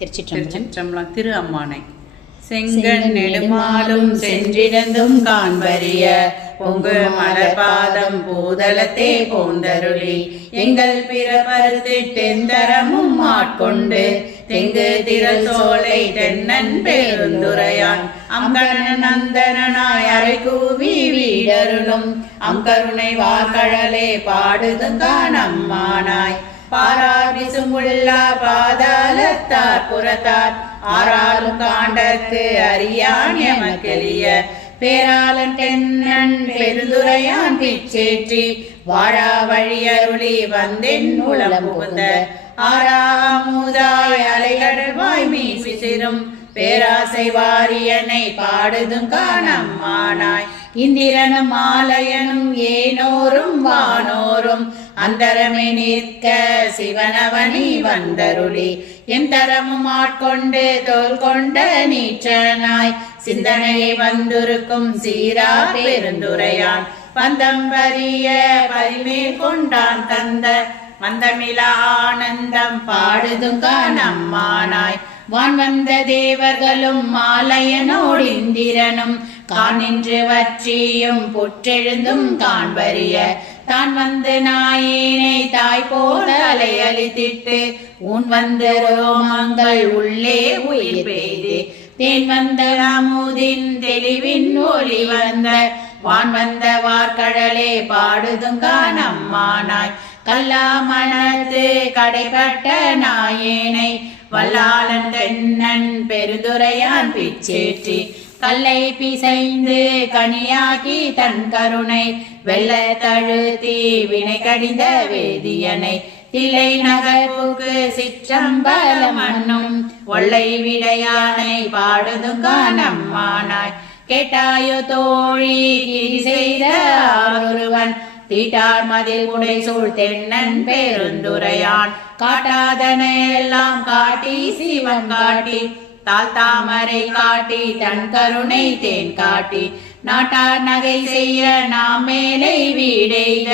திருச்சிற்றம்பலம். திரு அம்மானை செங்கன் நெடுமாலும் சென்றிடந்தும் காண்பறிய பொங்கு மலர்பாதம் பூதலத்தே போந்தருளி எங்கள் பிறப்பருத்து தெந்தரமும் ஆட்கொண்டு தெங்கு திரள் சோலை தென்னன் பேருந்துரையான். அங்கணன் நந்தனாய் அரை கூவி வீடருளும் அங்கருணை வார்கழலே பாடுதுங்கான் அம்மானாய் பாரார் பாதாளத்தார் புறத்தார். ஆறாலும் காண்டற்கு அறியான் எமக்கெளிய. பேராளன் தென்னன் பெருந்துரையான் பிச்சேற்றி. வாழா வழியருளி வந்தென் உளம் புகுந்த. ஆறாமுதாய் அலைகடல்வாய் மீசி சிறும். பேராசை வாரியனை பாடுதும் காணம்மானாய் இந்திரனும் மாலையனும் ஏனோரும் வானோரும். அந்தரமே நிற்க சிவனவனி வந்தருளி. என் தரமும் ஆட்கொண்டு தோல் கொண்ட நீச்சனாய் சிந்தனையை வந்திருக்கும் சீரா பெருந்துரையான். பந்தம்பரிய பரிமேல் கொண்டான் தந்த மந்தமில ஆனந்தம் பாடுதுங்க நம்மானாய். வான் வந்த தேவர்களும் மாலையனோடு இந்திரனும். காணின்று வற்றியும் புற்றெழுந்தும் காண்பறிய. தான் வந்து நாயினை தாய் போல அலையளித்திட்டு உன் வந்த ரோமங்கள் உள்ளே உயிர் பெய்து. தேன் வந்த ராமுதின் தெளிவின் ஒளி வந்த வான் வந்த வார்கடலே பாடுதுங்கா நம்மானாய் கல்லா கல்லாமணத்து கடைபட்ட நாயேனை வல்லாளன் தென்னன் பெருதுரையான் பிச்சேற்றி. கல்லை பிசைந்து கனியாக்கி தன் கருணை. வெள்ள தழுத்தி வினை கடிந்த வேதியனை. தில்லை நகர்வுக்கு சிற்றம்பல மண்ணும் ஒல்லை விடையானை பாடுதுங்க நம்மானாய் கேட்டாயோ தோழி செய்த ஒருவன் தீட்டார் மதில் உடை சூழ் தென்னன் பெருந்துரையான். காட்டாதன எல்லாம் காட்டி சிவன் காட்டி. தால் தாமரை காட்டி தன் கருணை தேன் காட்டி நாட்டார் நகை செய்ய நாம் மேலை வீடெய்த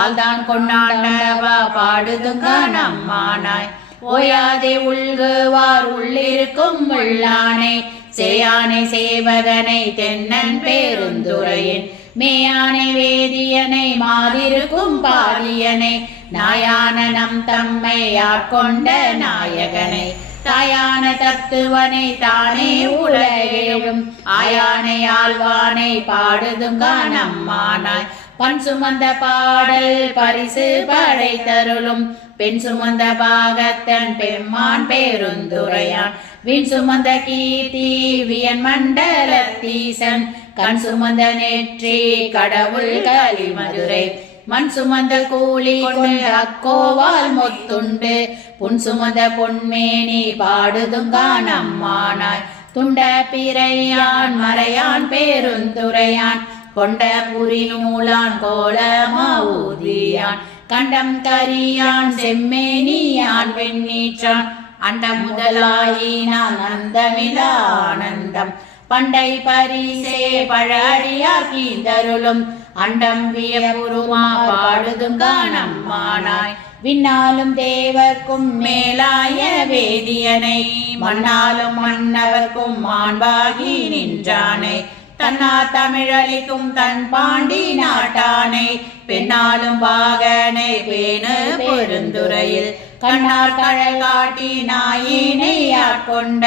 ஆள்தான் கொண்டாண்டவா பாடுதுங்க நம்மானாய் ஓயாதே உள்குவார் உள்ளிருக்கும் உள்ளானை. சேயானை சேவகனை தென்னன் பேருந்துரையின். மேயானை வேதியனை மாதிருக்கும் பாலியனை. நாயான நம் தம்மை ஆட்கொண்ட நாயகனை. தாயான தத்துவனை தானே உலகேழும். ஆயானை ஆழ்வானை பாடுதுங்க நம்மானாய் பண் சுமந்த பாடல் பரிசு படைத்தருளும். பெண் சுமந்த பாகத்தன் பெம்மான் பேருந்துரையான். வின் சுமந்த கீர்த்தி வியன் மண்டலத்தீசன். கண் சுமந்த நெற்றி கடவுள் கலி மதுரை மண் சுமந்த கூலி கொண்டு அக்கோவால் மொத்துண்டு. புன் சுமந்த பொன்மேனி பாடுதுங்க நம்மானாய் துண்ட பிறையான் மறையான் பேருந்துரையான். கொண்ட புரி நூலான் கோலமா ஊதியான். கண்டம் கரியான் செம்மேனியான் வெண்ணீற்றான். அண்ட முதலாயினான் அந்தமில ஆனந்தம். பண்டை பரிசே பழ பழடியார் கீந்தருளும் அண்டம் வியபுருமா பாடுதுங்க நம்மானாய் விண்ணாலும் தேவர்க்கும் மேலாய வேதியனை மண்ணாலும் மன்னவர்க்கும் மாண்பாகி நின்றானை. தன்னா தமிழளிக்கும் தன் பாண்டி நாட்டானை பெண்ணாலும் பாகனை பேணு பெருந்துறையில். கண்ணார் கழல் காட்டி நாயினை ஆட்கொண்ட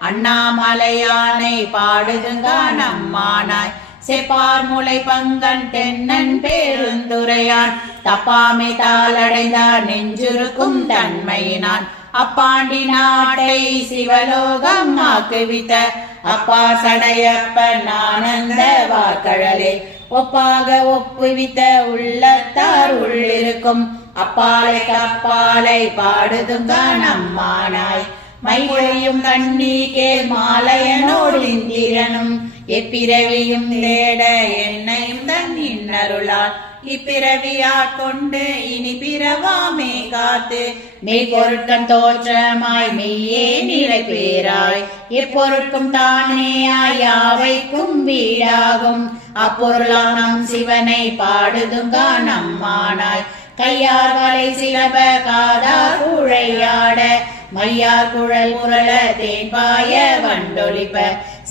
அண்ணாமலையானை பாடுதுங்க நம்மானாய் செப்பார் முளை பங்கன் தென்னன் பேருந்துரையான். தப்பாமை தாளடைந்தார் நெஞ்சுருக்கும் தன்மையினான். அப்பாண்டி நாட்டை சிவலோகம் ஆக்குவித்த. அப்பா சடையப்பன் ஆனந்த வாக்கழலே ஒப்பாக ஒப்புவித்த உள்ளத்தார் உள்ளிருக்கும். அப்பாலை கப்பாலை பாடுதுங்க நம்மானாய் மையொழியும் கண்ணீகே மாலையனோடு இந்திரனும் எப்பிறவியும் தேட என்னையும் தன் இன்னருளால். இப்பிறவியா கொண்டு இனி பிறவாமே காத்து. மெய் பொருட்கள் தோற்றமாய் மெய்யே நிலை பேராய் இப்பொருட்கும் தானேயாய் யாவைக்கும் வீடாகும். அப்பொருளாம் நம் சிவனை பாடுதுங்கா நம்மானாய். கையார் வலை சிலப காதார் குழையாட. மையார் குழல் முரள தேன்பாய வண்டொழிப்ப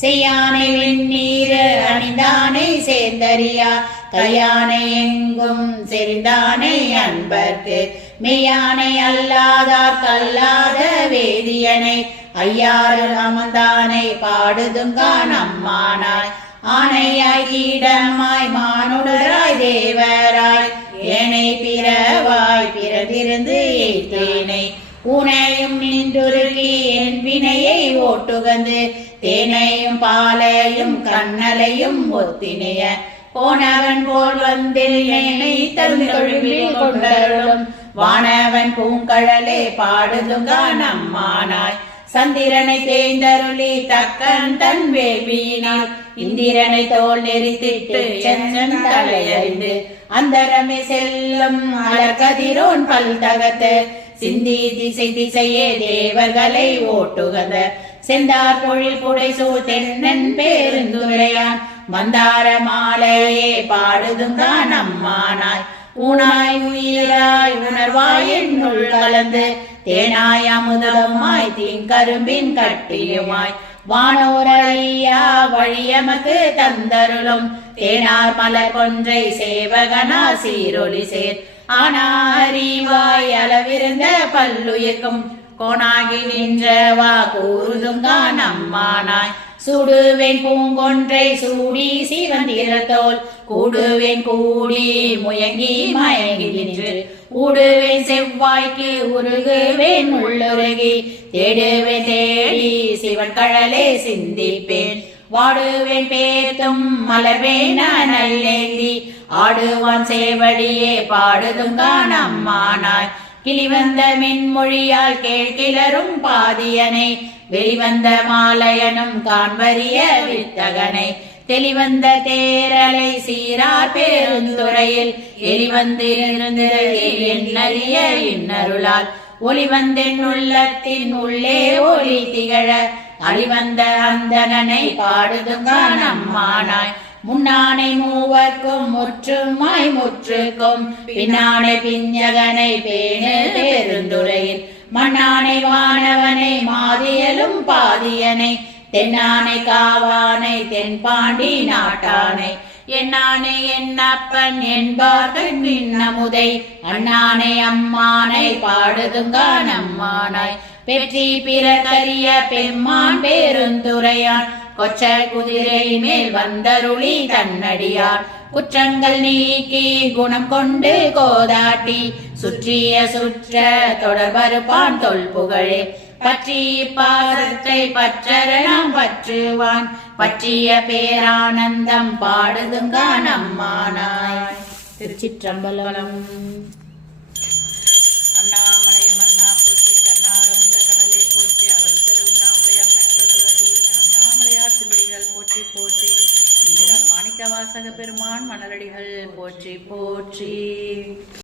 செய்யானை வெந்நீர் அணிந்தானை சேர்ந்தறியா. கையானை எங்கும் செறிந்தானை அன்பர்க்கு. மெய்யானை அல்லாதார் கல்லாத வேதியனை. ஐயாறு அமர்ந்தானை பாடுதுங்கான் அம்மானாய். ஆனையாய் கீடமாய் மானுடராய் தேவராய். ஏனை பிறவாய் பிறந்திருந்து ஏத்தேனை. உனையும் நின்றுருகி என் வினையை ஓட்டுகந்து தேனையும் பாலையும் கண்ணலையும் ஒத்தினைய போனவன் போல் வந்தில் என்னை தந்தொழுவில் கொண்டருளும். வானவன் பூங்கழலே பாடுதுங்கா நம்மானாய். சந்திரனை தேய்ந்தருளி தக்கன் தன் வேவியினால் இந்திரனை தோல் நெறித்திட்டு செஞ்சன் தலையறிந்து. அந்தரமே செல்லும் அலர்கதிரோன் பல் தகத்து சிந்தி திசை திசையே தேவர்களை ஓட்டுகத செந்தார் பொழில் புடை சூழ் தென்னன் பேருந்துரையான். வந்தார மாலையே பாடுதும் தான் அம்மானாய். ஊனாய் உயிராய் உணர்வாய் என்னுள் கலந்து. தேனாய் அமுதமாய் தீங்கரும்பின் கட்டியுமாய் வானோரையா வழியமக்கு தந்தருளும். தேனார் மலர் கொன்றை சேவகனா சீரொலி சேர். ஆனாரிவாய் அளவிருந்த பல்லுயிர்க்கும். கோணாகி நின்றவா கூறுதுங்கான் அம்மானாய் சுடுவேன் பூங்கொன்றை சூடி சிவந்திரத்தோல் கூடுவேன் கூடி முயங்கி மயங்கி நின்று. கூடுவேன் செவ்வாய்க்கு உருகுவேன் உள்ளுருகி. தேடுவேன் தேடி சிவன் கடலே சிந்திப்பேன். வாடுவேன் பேத்தும் மலர்வேன் நல்லேந்தி ஆடுவான் சேவடியே பாடுதுங்கான் அம்மானாய் கிளிவந்த மின்மொழியால் கேழ்கிளரும் பாதியனை வெளிவந்த மாலையனும் காண்பரிய வித்தகனை. தெளிவந்த தேரலை சீரார் பேருந்துறையில் எளிவந்திருந்து இன்னருளால். ஒளிவந்தென் உள்ளத்தின் உள்ளே ஒளி திகழ அழிவந்த அந்தனனை பாடுதுங்கான் அம்மானாய் முன்னானை மூவர்க்கும் முற்றுமாய் முற்றுக்கும் பின்னானை பிஞ்சகனை பேணு பெருந்துரையில் மண்ணானை வானவனை மாதியலும் பாதியனை தென்னானை காவானை தென்பாண்டி நாட்டானை. என்னானை என்னப்பன் என்பார்கள் நின்னமுதை அண்ணானை அம்மானை பாடுதுங்கான் அம்மானாய். பெற்றி பிறகரிய பெம்மான் பேருந்துரையான் கொச்ச குதிரை மேல் வந்தருளி தன்னடியார். குற்றங்கள் நீக்கி குணம் கொண்டு கோதாட்டி. சுற்றிய சுற்ற தொடர்பருப்பான் தொல் புகழே. பற்றி பாதத்தை பற்றரணம் பற்றுவான். பற்றிய பேரானந்தம் பாடுதுங்க நம்மானாய் திருச்சிற்றம்பலம். வாசக பெருமான் மணலடிகள் போற்றி போற்றி.